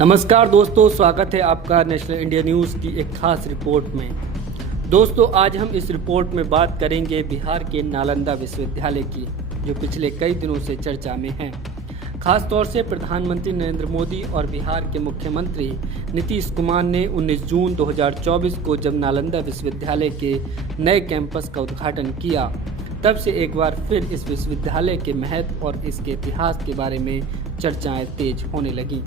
नमस्कार दोस्तों, स्वागत है आपका नेशनल इंडिया न्यूज़ की एक खास रिपोर्ट में। दोस्तों, आज हम इस रिपोर्ट में बात करेंगे बिहार के नालंदा विश्वविद्यालय की, जो पिछले कई दिनों से चर्चा में है। खास तौर से प्रधानमंत्री नरेंद्र मोदी और बिहार के मुख्यमंत्री नीतीश कुमार ने 19 जून 2024 को जब नालंदा विश्वविद्यालय के नए कैंपस का उद्घाटन किया, तब से एक बार फिर इस विश्वविद्यालय के महत्व और इसके इतिहास के बारे में चर्चाएं तेज होने लगीं।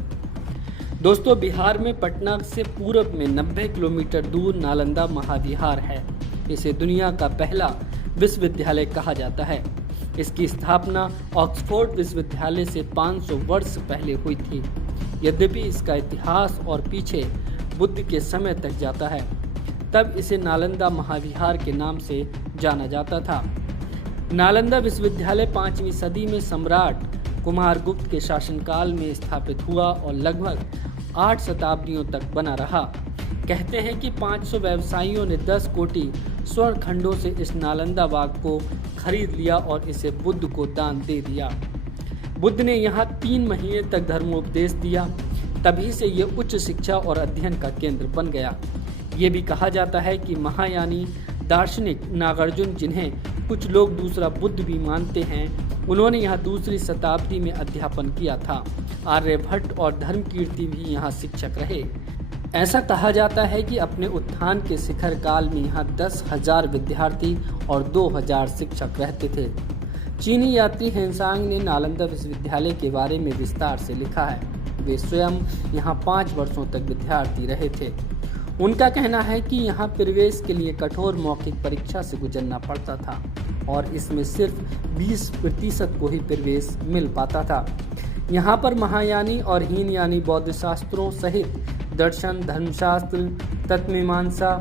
दोस्तों, बिहार में पटना से पूरब में 90 किलोमीटर दूर नालंदा महाविहार है। इसे दुनिया का पहला विश्वविद्यालय कहा जाता है। इसकी स्थापना ऑक्सफोर्ड विश्वविद्यालय से 500 वर्ष पहले हुई थी। यद्यपि इसका इतिहास और पीछे बुद्ध के समय तक जाता है, तब इसे नालंदा महाविहार के नाम से जाना जाता था। नालंदा विश्वविद्यालय 5वीं सदी में सम्राट कुमारगुप्त के शासनकाल में स्थापित हुआ और लगभग 8 शताब्दियों तक बना रहा। कहते हैं कि 500 व्यवसायियों ने 10 कोटि स्वर्ण खंडों से इस नालंदा बाग को खरीद लिया और इसे बुद्ध को दान दे दिया। बुद्ध ने यहाँ 3 महीने तक धर्मोपदेश दिया। तभी से ये उच्च शिक्षा और अध्ययन का केंद्र बन गया। ये भी कहा जाता है कि महायानी दार्शनिक नागार्जुन, जिन्हें कुछ लोग दूसरा बुद्ध भी मानते हैं, उन्होंने यहाँ 2री शताब्दी में अध्यापन किया था। आर्यभट्ट और धर्मकीर्ति भी यहाँ शिक्षक रहे। ऐसा कहा जाता है कि अपने उत्थान के शिखर काल में यहाँ 10,000 विद्यार्थी और 2,000 शिक्षक रहते थे। चीनी यात्री हेनसांग ने नालंदा विश्वविद्यालय के बारे में विस्तार से लिखा है। वे स्वयं यहाँ 5 वर्षों तक विद्यार्थी रहे थे। उनका कहना है कि यहाँ प्रवेश के लिए कठोर मौखिक परीक्षा से गुजरना पड़ता था और इसमें सिर्फ 20% को ही प्रवेश मिल पाता था। यहाँ पर महायानी और हीनयानी बौद्ध शास्त्रों सहित दर्शन, धर्मशास्त्र, तत्वमीमांसा,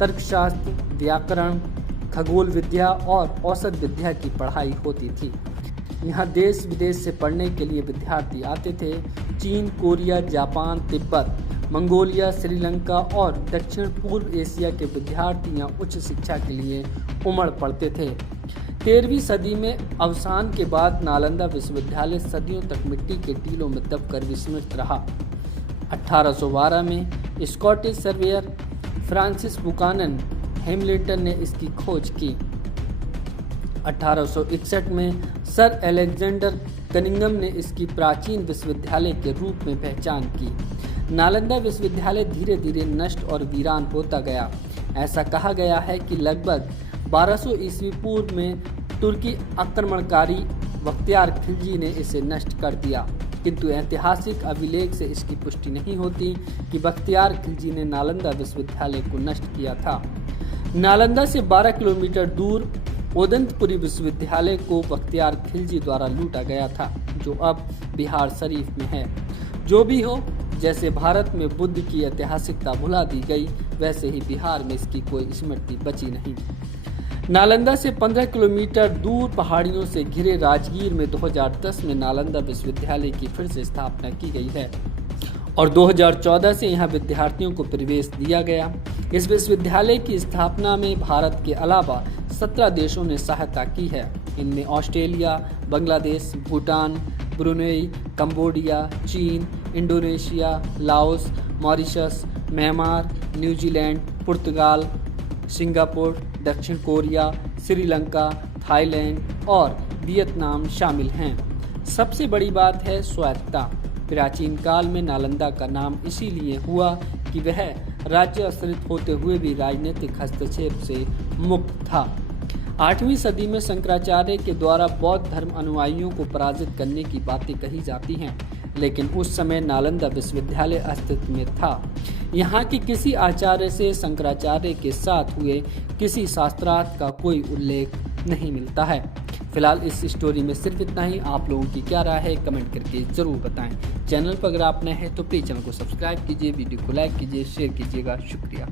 तर्कशास्त्र, व्याकरण, खगोल विद्या और औसत विद्या की पढ़ाई होती थी। यहाँ देश विदेश से पढ़ने के लिए विद्यार्थी आते थे। चीन, Korea, Japan, Tibet, Mongolia, Sri Lanka और दक्षिण पूर्व एशिया के विद्यार्थी यहाँ उच्च शिक्षा के लिए उमड़ पड़ते थे। 13वीं सदी में अवसान के बाद नालंदा विश्वविद्यालय सदियों तक मिट्टी के टीलों में दबकर विस्मृत रहा। 1812 में Scottish surveyor Francis Buchanan Hamilton ने इसकी खोज की। 1861 में सर अलेक्जेंडर कनिंघम ने इसकी प्राचीन विश्वविद्यालय के रूप में पहचान की। नालंदा विश्वविद्यालय धीरे धीरे नष्ट और वीरान होता गया। ऐसा कहा गया है कि लगभग 1200 ईस्वी पूर्व में तुर्की आक्रमणकारी बख्तियार खिलजी ने इसे नष्ट कर दिया, किंतु ऐतिहासिक अभिलेख से इसकी पुष्टि नहीं होती कि बख्तियार खिलजी ने नालंदा विश्वविद्यालय को नष्ट किया था। नालंदा से 12 किलोमीटर दूर ओदंतपुरी विश्वविद्यालय को बख्तियार खिलजी द्वारा लूटा गया था, जो अब बिहार शरीफ में है। जो भी हो, जैसे भारत में बुद्ध की ऐतिहासिकता भुला दी गई, वैसे ही बिहार में इसकी कोई स्मृति बची नहीं। नालंदा से 15 किलोमीटर दूर पहाड़ियों से घिरे राजगीर में 2010 में नालंदा विश्वविद्यालय की फिर से स्थापना की गई है और 2014 से यहाँ विद्यार्थियों को प्रवेश दिया गया। इस विश्वविद्यालय की स्थापना में भारत के अलावा 17 देशों ने सहायता की है। इनमें Australia, Bangladesh, Bhutan, Brunei, Cambodia, चीन, Indonesia, Laos, Mauritius, Myanmar, New Zealand, पुर्तगाल, सिंगापुर, दक्षिण कोरिया, श्रीलंका, थाईलैंड और वियतनाम शामिल हैं। सबसे बड़ी बात है स्वायत्तता। प्राचीन काल में नालंदा का नाम इसीलिए हुआ कि वह राज्य स्तरित होते हुए भी राजनीतिक हस्तक्षेप से मुक्त था। 8वीं सदी में शंकराचार्य के द्वारा बौद्ध धर्म अनुयायियों को पराजित करने की बातें कही जाती हैं, लेकिन उस समय नालंदा विश्वविद्यालय अस्तित्व में था। यहाँ के किसी आचार्य से शंकराचार्य के साथ हुए किसी शास्त्रार्थ का कोई उल्लेख नहीं मिलता है। फिलहाल इस स्टोरी में सिर्फ इतना ही। आप लोगों की क्या राय है, कमेंट करके ज़रूर बताएं। चैनल पर अगर आप नए हैं तो प्लीज़ चैनल को सब्सक्राइब कीजिए, वीडियो को लाइक कीजिए, शेयर कीजिएगा। शुक्रिया।